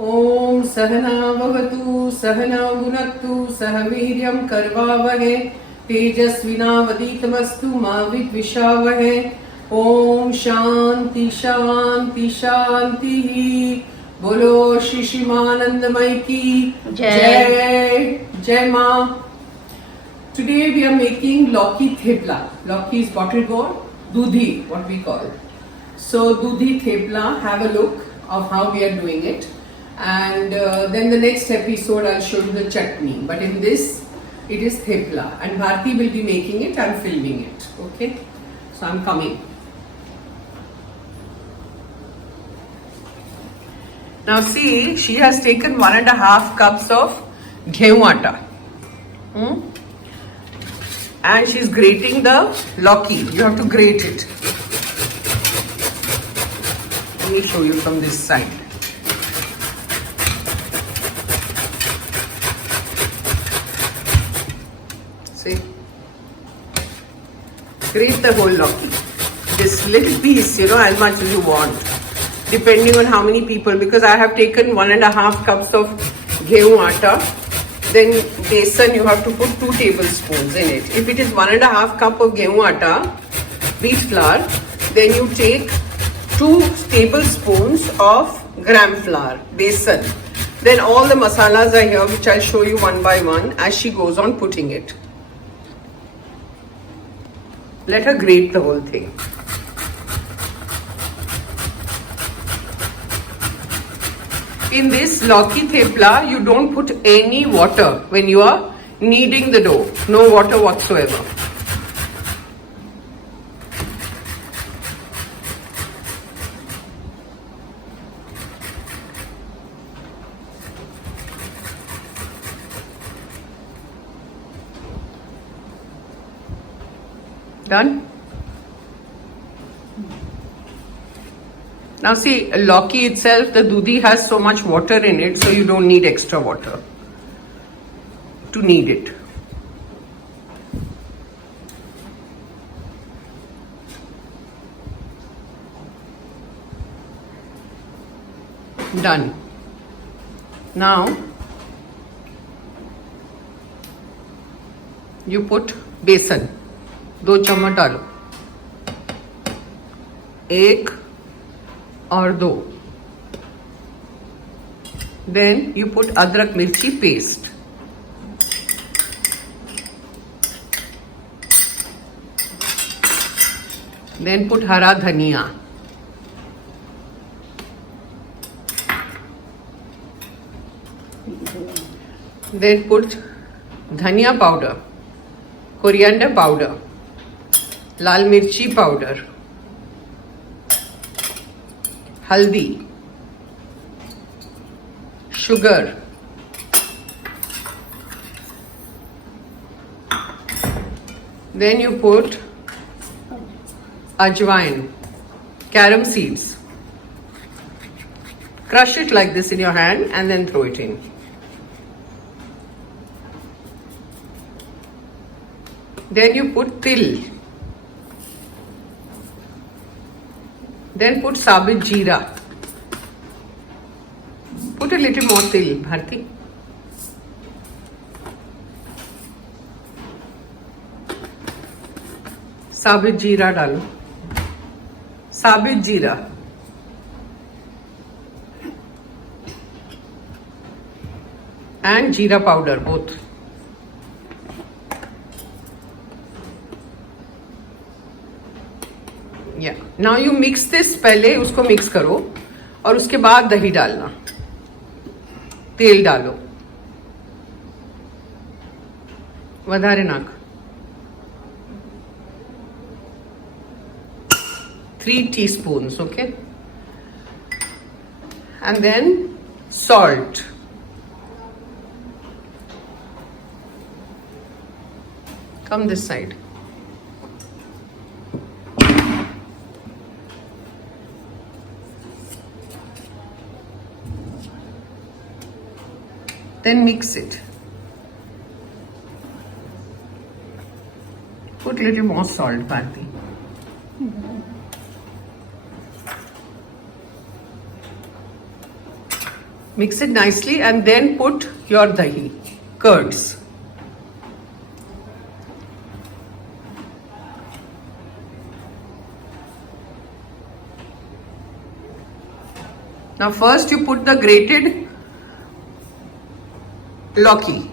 ओम सहना भवतु सहना भुनक्तु सह वीर्यं करवावहे तेजस्विनावधीतमस्तु मा विद्विषावहे। ओम शांति शांति शांति। बोलो श्री शिवानंदमय की जय जय माँ। Today we are making Lauki thepla. Lauki is bottle gourd, dudhi, what we call. So dudhi thepla, have a look of how we are doing it. And then the next episode I'll show you the chutney. But in this, it is thepla. And Bharti will be making it, I'm filming it. Okay? So I'm coming. Now see, she has taken 1.5 cups of gehu atta. And she's grating the lauki. You have to grate it. Let me show you from this side. See? Grate the whole lauki. This little piece, as much as you want. Depending on how many people. Because I have taken 1.5 cups of gehu atta. Then besan, you have to put 2 tablespoons in it. If it is 1.5 cup of gehu atta, wheat flour, then you take 2 tablespoons of gram flour, besan. Then all the masalas are here, which I'll show you one by one as she goes on putting it. Let her grate the whole thing. In this lauki thepla, you don't put any water when you are kneading the dough. No water whatsoever. Done? Now see, lauki itself, the dudhi has so much water in it, so you don't need extra water to knead it. Done. Now, you put besan. 2 चम्मच डालो. 1 और 2. Then you put adrak mirchi paste. Then put hara dhania. Then put dhania powder, coriander powder, lal mirchi powder, haldi, sugar, then you put ajwain, carom seeds. Crush it like this in your hand and then throw it in. Then you put til. Then put sabit jeera. Put a little more til, Bharti. Sabit jeera डालो. Sabit jeera. And jeera powder, both. Yeah. Now you mix this. पहले उसको mix करो और उसके बाद दही डालना. तेल डालो. વધારે નાખ. 3 teaspoons, okay? And then salt. Come this side. Then mix it. Put little more salt, Bharti. Mix it nicely and then put your dahi, curds. Now first you put the grated lauki.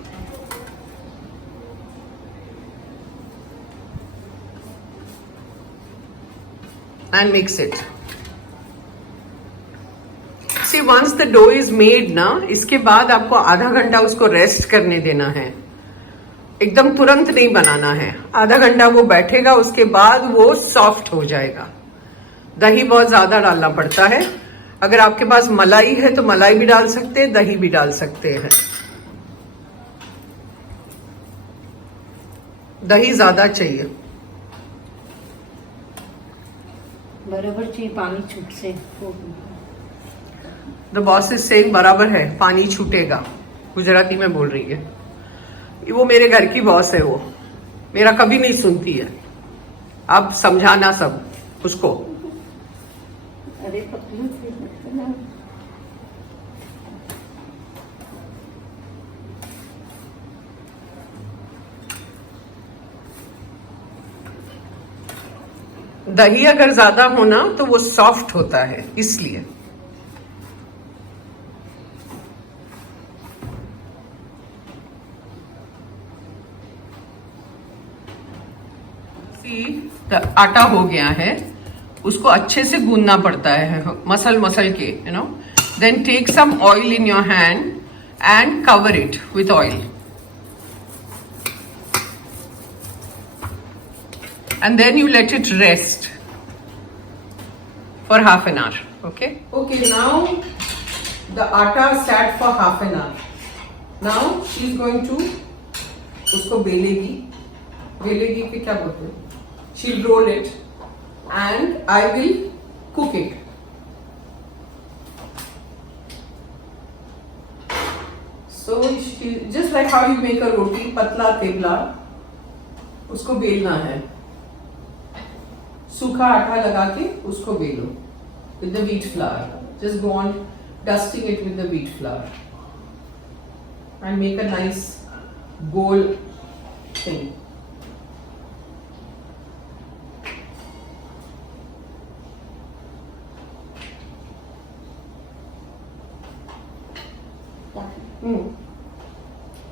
And mix it. See, once the dough is made ना, इसके बाद आपको आधा घंटा उसको rest करने देना है. एकदम तुरंत नहीं बनाना है. आधा घंटा वो बैठेगा, उसके बाद वो सॉफ्ट हो जाएगा. दही बहुत ज्यादा डालना पड़ता है. अगर आपके पास मलाई है तो मलाई भी डाल सकते हैं, दही भी डाल सकते हैं. दही ज्यादा चाहिए. बराबर चाहिए, पानी छूट से. द बॉस इज सेइंग बराबर है, पानी छूटेगा. गुजराती में बोल रही है. वो मेरे घर की बॉस है, वो मेरा कभी नहीं सुनती है. आप समझाना सब उसको. अरे पतलू से ना. दही अगर ज्यादा होना तो वो सॉफ्ट होता है, इसलिए. आटा हो गया है, उसको अच्छे से गूंदना पड़ता है, मसल मसल के, you know. Then take some oil in your hand and cover it with oil. And then you let it rest for half an hour. Okay? Okay, now the atta sat for half an hour. Now she's going to उसको बेलेगी. बेलेगी कि क्या बोलते हैं? She'll roll it and I will cook it. So just like how you make a roti, पतला थेपला, उसको बेलना है. सूखा आटा लगा के उसको बेलो with the wheat flour. Just go on dusting it with the wheat flour and make a nice goal thing.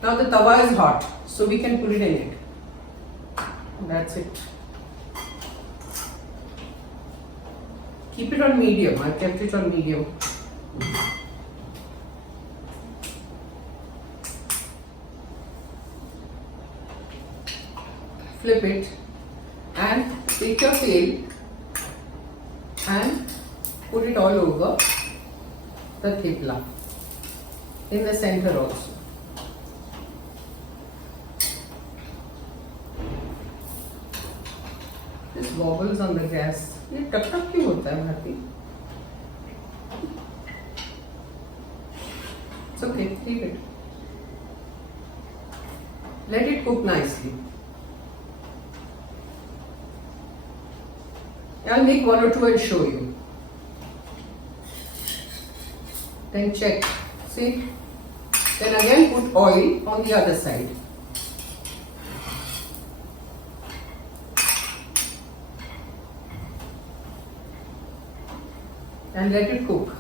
Now the tawa is hot, so we can put it in it. That's it. Keep it on medium. I kept it on medium. Flip it and take your tail and put it all over the thepla in the center also. This wobbles on the gas. ये टक टक क्यों होता है Bharti? It's okay, leave it. Let it cook nicely. I'll make one or two and show you. Then check. See? Then again put oil on the other side. And let it cook.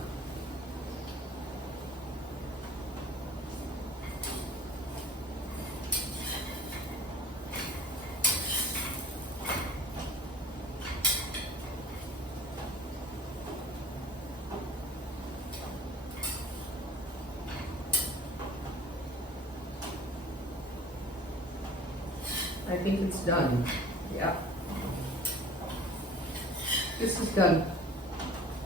I think it's done. Yeah. This is done.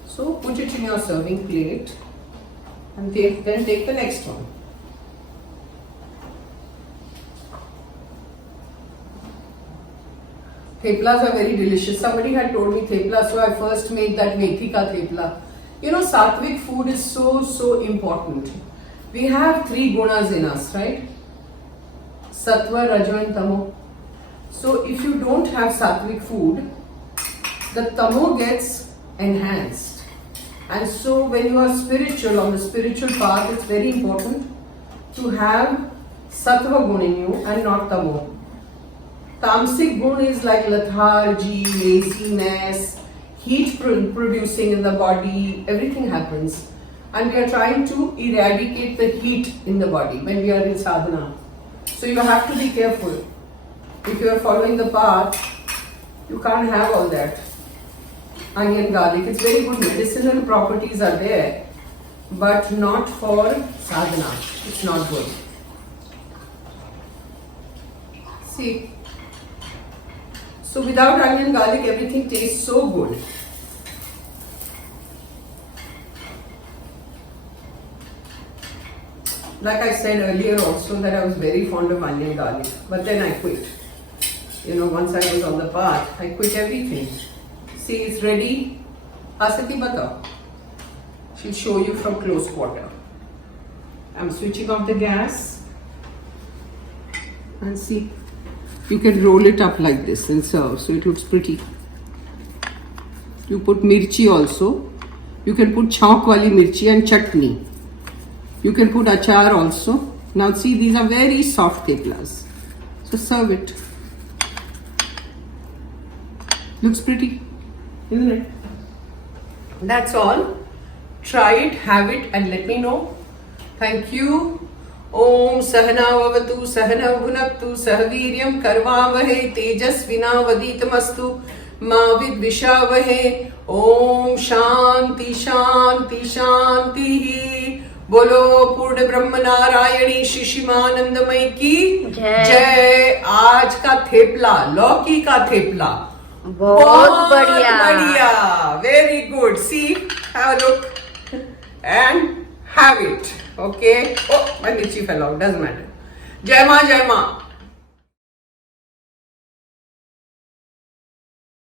So put it in your serving plate and then take the next one. Theplas are very delicious. Somebody had told me thepla, so I first made that methi ka thepla. You know, sattvic food is so important. We have 3 gunas in us, right? Sattva, Raja and Tamo. So if you don't have sattvic food, the Tamo gets enhanced. And so when you are spiritual, on the spiritual path, it's very important to have sattva gun in you and not tamo. Tamasic gun is like lethargy, laziness, heat producing in the body, everything happens. And we are trying to eradicate the heat in the body when we are in sadhana. So you have to be careful. If you are following the path, you can't have all that. Onion, garlic, it's very good medicinal properties are there, but not for sadhana. It's not good. See, so without onion, garlic, everything tastes so good. Like I said earlier also that I was very fond of onion, garlic, but then I quit. Once I was on the path, I quit everything. See, it's ready. Asati batao. She'll show you from close quarter. I'm switching off the gas. And see, you can roll it up like this and serve, so it looks pretty. You put mirchi also. You can put chauk wali mirchi and chutney. You can put achar also. Now see, these are very soft theplas. So serve it. Looks pretty, isn't it? That's all. Try it, have it, and let me know. Thank you. Om Sahana Vavatu Sahana Bhunaktu Sahaviryam Karvavahe Tejasvinavaditamastu Ma Vidvishavahe. Om Shanti Shanti Shanti. बोलो पूर्ण ब्रह्म नारायणी शिशिमानंदमय की जय। आज का थेपला, लौकी का थेपला, बहुत बढ़िया। Very good. See, have a look and have it. Okay. Oh, my mirchi fell out, doesn't matter. Jai Ma, Jai Ma.